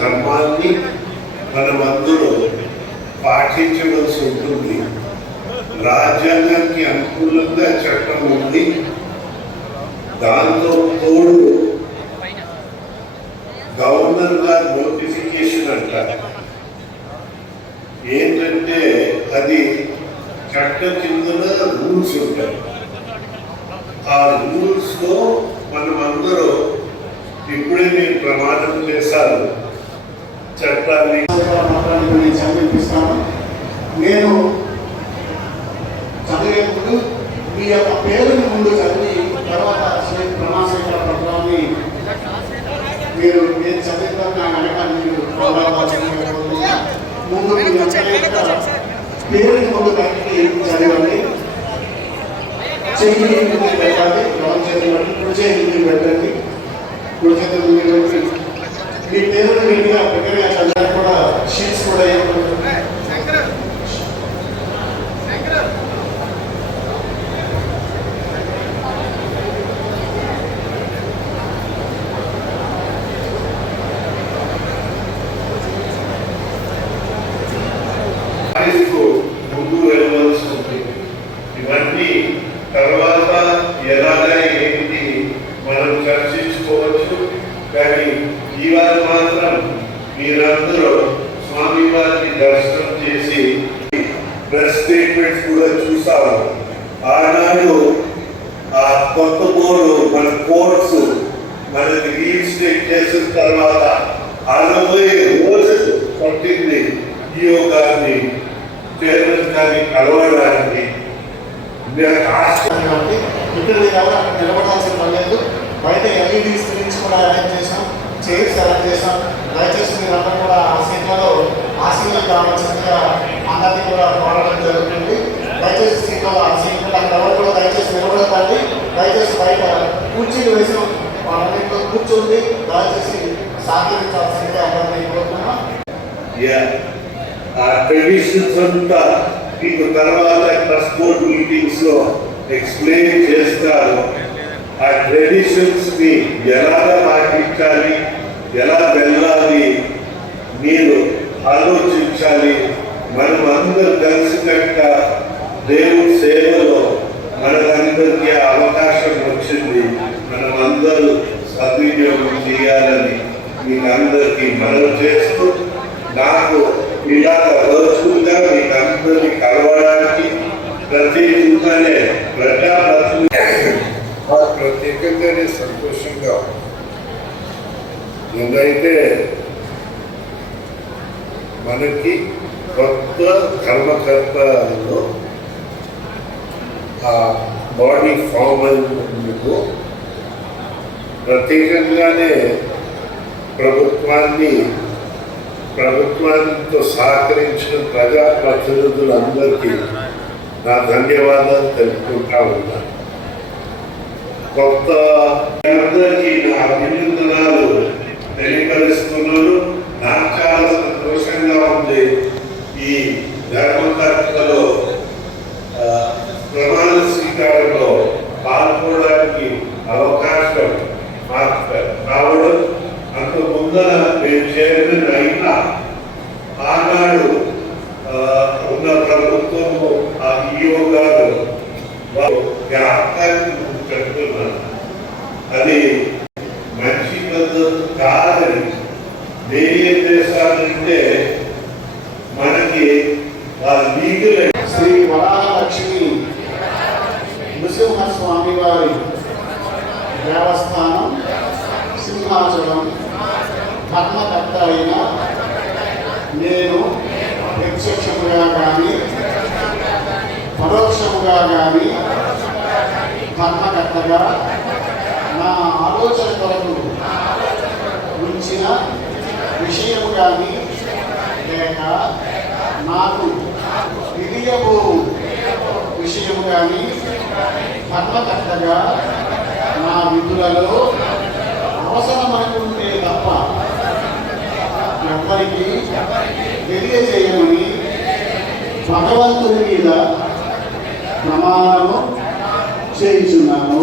ధర్మాన్ని మనమందరూ పాటించవలసి ఉంటుంది. రాజ్యాంగానికి అనుకూలంగా చట్టం ఉంది. దాంతో తోడు గవర్నర్ గారి నోటిఫికేషన్ అంటారు. ఏంటంటే అది చట్టం కింద రూల్స్ ఉంటాయి. ఆ రూల్స్ లో మనం అందరూ ఇప్పుడే నేను ప్రమాణం చేశాను చట్టాన్ని చదివిస్తాను. నేను చదివేప్పుడు మీ యొక్క పేరుని ముందు చదివి తర్వాత ప్రమాణ స్వీకార పత్రాన్ని మీరు నేను చదివిస్తాను. నా వెనక మీరు ముందు పేరుని ముందు కట్టి చదవండి. చెయ్యి ముందు పెట్టాలి. ఎవరు చేతులు కుడి చేయి ముందు పెట్టండి. కుడి చేతులు ముందు పెట్టి మీ పేరుని నీట్గా దగ్గరగా చదవడానికి కూడా షీట్స్ కూడా ముందు వెళ్ళవలసి ఉంటుంది. ఇవన్నీ తర్వాత ఎలాగా ఏంటి మనం చర్చించుకోవచ్చు. కానీ ఇవాళ మాత్రం మీరందరూ స్వామి వారిని దర్శనం చేసి ప్రెస్ స్టేట్మెంట్స్ కూడా చూసాము. ఆనాడు ఆ కొత్త బోర్డు మన కోర్ట్స్ మనకి రీఇన్స్టేట్ చేసిన తర్వాత 60 రోజులు పట్టింది ఈఓ గారిని చైర్మన్ గారిని కలవడానికి. ఇక్కడ ఎవరు అక్కడ నిలబడాల్సిన పని లేదు. బయట ఎల్ఈడి స్క్రీన్స్ కూడా అరేంజ్ చేసాం, చైర్స్ అరేంజ్ చేసాం. దయచేసి మీరు అందరూ కూడా ఆ సీట్లలో ఆశీర్వాదం కావాల్సిందిగా అందరినీ కూడా కోరడం జరుగుతుంది. దయచేసి సీట్లలో ఆ సీట్లలో అక్కడ ఎవరు కూడా దయచేసి నిలబడకండి. దయచేసి బయట కూర్చీలు వేసాం, వాళ్ళందరితో కూర్చుంది దయచేసి సహకరించాల్సిందిగా అందరినీ కోరుతున్నాం. ట్రెడిషన్స్ అంతా మీకు తర్వాత ట్రస్ట్ బోర్డ్ మీటింగ్స్ లో ఎక్స్ప్లెయిన్ చేస్తారు. ఆ ట్రెడిషన్స్ ని ఎలా పాటించాలి, ఎలా వెళ్ళాలి మీరు ఆలోచించాలి. మనం అందరూ కలిసినట్ట దేవుడి సేవలో మనకందరికీ అవకాశం వచ్చింది. మనం అందరూ సద్వినియోగం చేయాలని మీకు అందరికీ మనవి చేస్తూ, నాకు ఇలా రోజుగా మీకు అందరినీ కలవడానికి ప్రత్యేకంగానే ప్రత్యేకంగానే సంతోషంగా ఎందుకైతే మనకి కొత్త ధర్మకర్తలో ఆ బాడీ ఫామ్ అయినందుకు ప్రత్యేకంగానే ప్రభుత్వానికి సహకరించిన ప్రజాప్రతినిధులందరికీ నా ధన్యవాదాలు తెలుపుకుంటా ఉన్నాను. కొత్త అందరికీ నా అభినందనాలు తెలియపరుస్తున్నాను. నాకు చాలా సంతోషంగా ఉంది ఈ ధర్మకర్తలో ప్రమాణ స్వీకారంలో పాల్గొనడానికి అవకాశం రావడం. అంత ముందర మేము చైర్మన్ అయినా ఆనాడు ఉన్న ప్రభుత్వము ఆ ఈఓ గారు జ్ఞాపకాన్ని చెప్తున్నాను. అది మంచి పద్ధతి కాదని. దేశీయ దేశాలంటే మనకి లీగల్ శ్రీ వరాహలక్ష్మి నృసింహస్వామి వారి దేవస్థానం సింహాచలం ధర్మకర్త అయిన నేను ప్రత్యక్షముగా కానీ పరోక్షముగా కానీ ధర్మకర్తగా నా ఆలోచన కొరకు ఉంచిన విషయము కానీ లేక నాకు తెలియబో విషయము కానీ ధర్మకర్తగా నా విధులలో అవసరమనుకుంటే తప్ప ఎవరికి తెలియజేయమని భగవంతుని మీద ప్రమాణము చేయించున్నాను.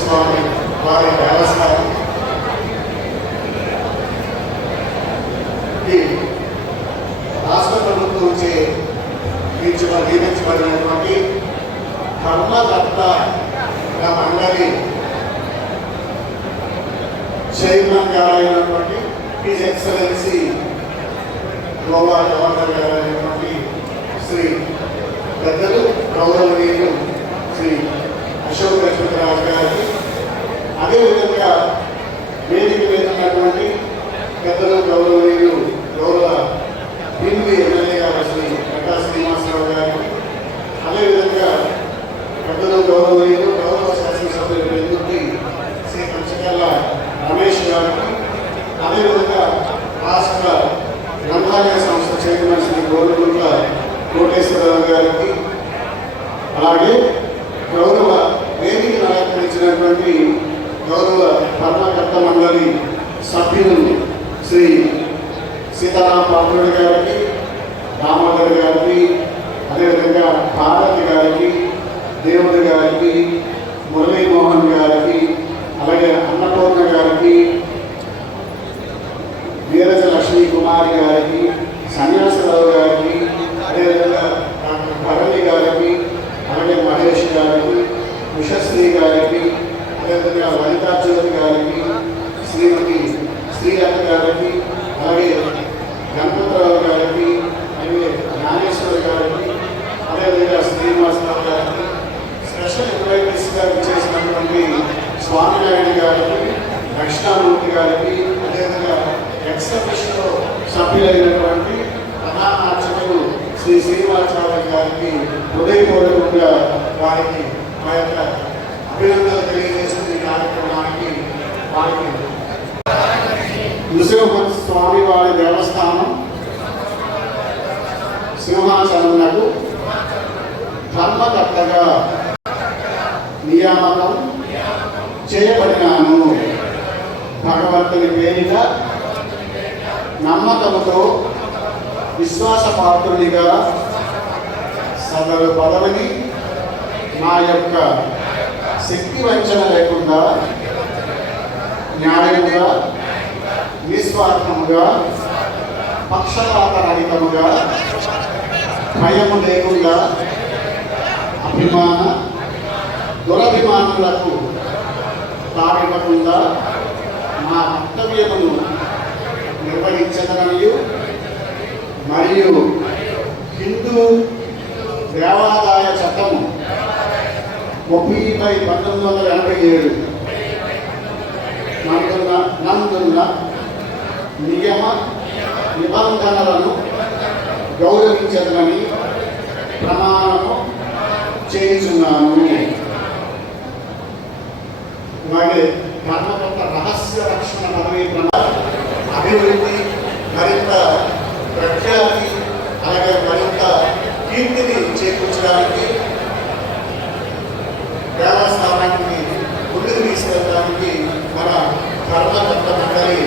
స్వామి వారి దేవస్థానం రాష్ట్ర ప్రభుత్వంచే నియమించబడినటువంటి ధర్మదత్త మండలి చైర్మన్ గారైనటువంటి హిజ్ ఎక్సలెన్సీ గోవా గవర్నర్ గారైనటువంటి శ్రీ పెద్దలు గౌరవనీయులు శ్రీ అశోక్ లక్ష్మణరాజు గారికి, అదేవిధంగా వేదిక మీద ఉన్నటువంటి పెద్దలు గౌరవనీయులు గౌరవ భీమిలి ఎమ్మెల్యే గారు శ్రీ ప్రకాశ్ శ్రీనివాసరావు గారికి, అదేవిధంగా పెద్దలు గౌరవనీయులు గౌరవ శాసనసభ్యులు ఎందుకు శ్రీ పంచకల్ల రమేష్ గారికి, అదేవిధంగా రాష్ట్ర గ్రంథాలయ సంస్థ చైర్మన్ శ్రీ గోరుగుంట్ల కోటేశ్వరరావు గారికి, అలాగే గౌరవ వేదికను అలంకరించినటువంటి గౌరవ ధర్మకర్త మండలి సభ్యులు శ్రీ సీతారాం పాత్రుడు గారికి, రామోదర్ గారికి, అదేవిధంగా భారతి గారికి, దేవుడి గారికి, మురళీమోహన్ గారికి, అలాగే అన్నపూర్ణ గారికి, వీరజ లక్ష్మీ కుమారి గారికి, సన్యాసరావు గారికి, అదేవిధంగా డాక్టర్ భరణి గారికి, అలాగే మహేష్ గారికి, ఉషశ్రీ గారికి, అదేవిధంగా లలితార్జున్ గారికి, శ్రీమతి శ్రీలత గారికి, అలాగే గణపతిరావు గారికి, అలాగే జ్ఞానేశ్వర్ గారికి, అదేవిధంగా శ్రీనివాసరావు గారికి, స్పెషల్ ఇన్వైటీస్గా చేసినటువంటి స్వామినాయుడు గారికి, దక్షిణామూర్తి గారికి, అదేవిధంగా ఎక్స్‌అఫీషియో సభ్యులైనటువంటి ప్రధాన అర్చకులు శ్రీ శ్రీనివాసరావు గారికి హృదయపూర్వకంగా వారికి మా యొక్క అభినందనలు తెలియజేస్తున్న ఈ కార్యక్రమానికి వారికి నృసింహ స్వామి వారి దేవస్థానం సింహాచలంకు ధర్మకర్తగా నియామకం చేయబడినాను. భగవంతుని పేరిట నమ్మకముతో విశ్వాసపాత్రునిగా సదరు పదవిని నా యొక్క శక్తి వంచన లేకుండా న్యాయముగా, నిస్వార్థముగా, పక్షపాత రహితముగా, భయము లేకుండా అభిమాన దురభిమానులకు తావివ్వకుండా నా కర్తవ్యమును నిర్వహించదననియు మరియు హిందూ దేవాదాయ చట్టము 30/1987 నందున్న నియమ నిబంధనలను గౌరవించదనని ప్రమాణము చేయుచున్నాను. అలాగే ధర్మకర్త రహస్య రక్షణ పదవి అభివృద్ధి, మరింత ప్రఖ్యాతి, అలాగే మరింత కీర్తిని చేకూర్చడానికి, దేవస్థానానికి ముందుకు తీసుకెళ్ళడానికి మన ధర్మకర్త మండలిని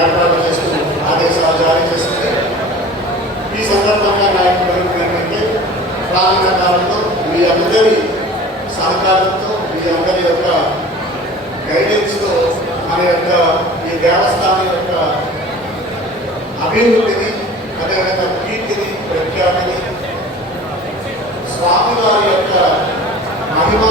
ఏర్పాటు చేస్తూ ఆదేశాలు జారీ చేస్తుంది. ఈ సందర్భంగా నాయకులు ఏంటంటే రానున్న కాలంలో మీ అందరి సహకారంతో, మీ అందరి యొక్క గైడెన్స్తో మన యొక్క ఈ దేవస్థానం యొక్క అభివృద్ధిని, అదేవిధంగా కీర్తిని, ప్రఖ్యాతిని, స్వామి వారి యొక్క మహిమ